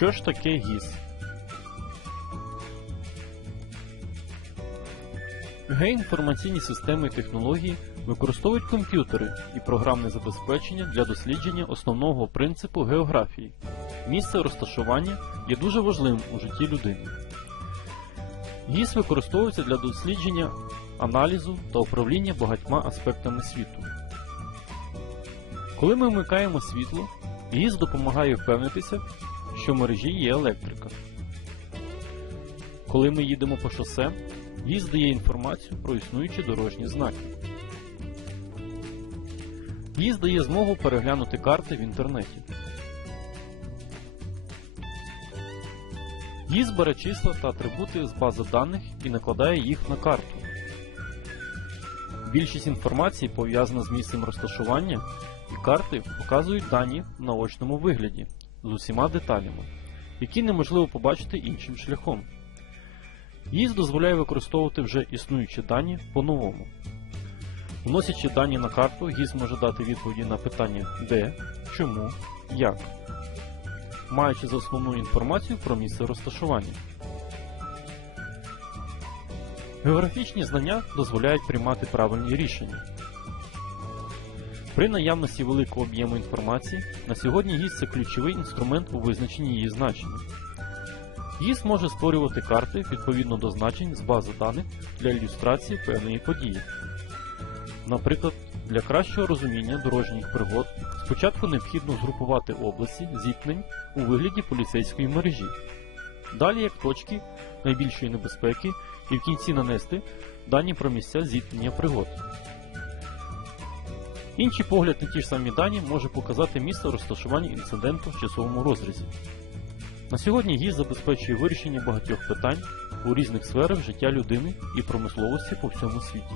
Що ж таке ГІС? Геоінформаційні системи і технології використовують комп'ютери і програмне забезпечення для дослідження основного принципу географії. Місце розташування є дуже важливим у житті людини. ГІС використовується для дослідження, аналізу та управління багатьма аспектами світу. Коли ми вмикаємо світло, ГІС допомагає впевнитися, що в мережі є електрика. Коли ми їдемо по шосе, ГІС дає інформацію про існуючі дорожні знаки. ГІС дає змогу переглянути карти в інтернеті. ГІС бере числа та атрибути з бази даних і накладає їх на карту. Більшість інформації пов'язана з місцем розташування, і карти показують дані в наочному вигляді з усіма деталями, які неможливо побачити іншим шляхом. ГІС дозволяє використовувати вже існуючі дані по-новому. Вносячи дані на карту, ГІС може дати відповіді на питання де, чому, як, маючи за основну інформацію про місце розташування. Географічні знання дозволяють приймати правильні рішення. При наявності великого об'єму інформації на сьогодні ГІС це ключовий інструмент у визначенні її значення. ГІС може створювати карти відповідно до значень з бази даних для ілюстрації певної події. Наприклад, для кращого розуміння дорожніх пригод спочатку необхідно згрупувати області зіткнень у вигляді поліцейської мережі, далі як точки найбільшої небезпеки і в кінці нанести дані про місця зіткнення пригод. Інший погляд на ті ж самі дані може показати місце розташування інциденту в часовому розрізі. На сьогодні ГІС забезпечує вирішення багатьох питань у різних сферах життя людини і промисловості по всьому світі.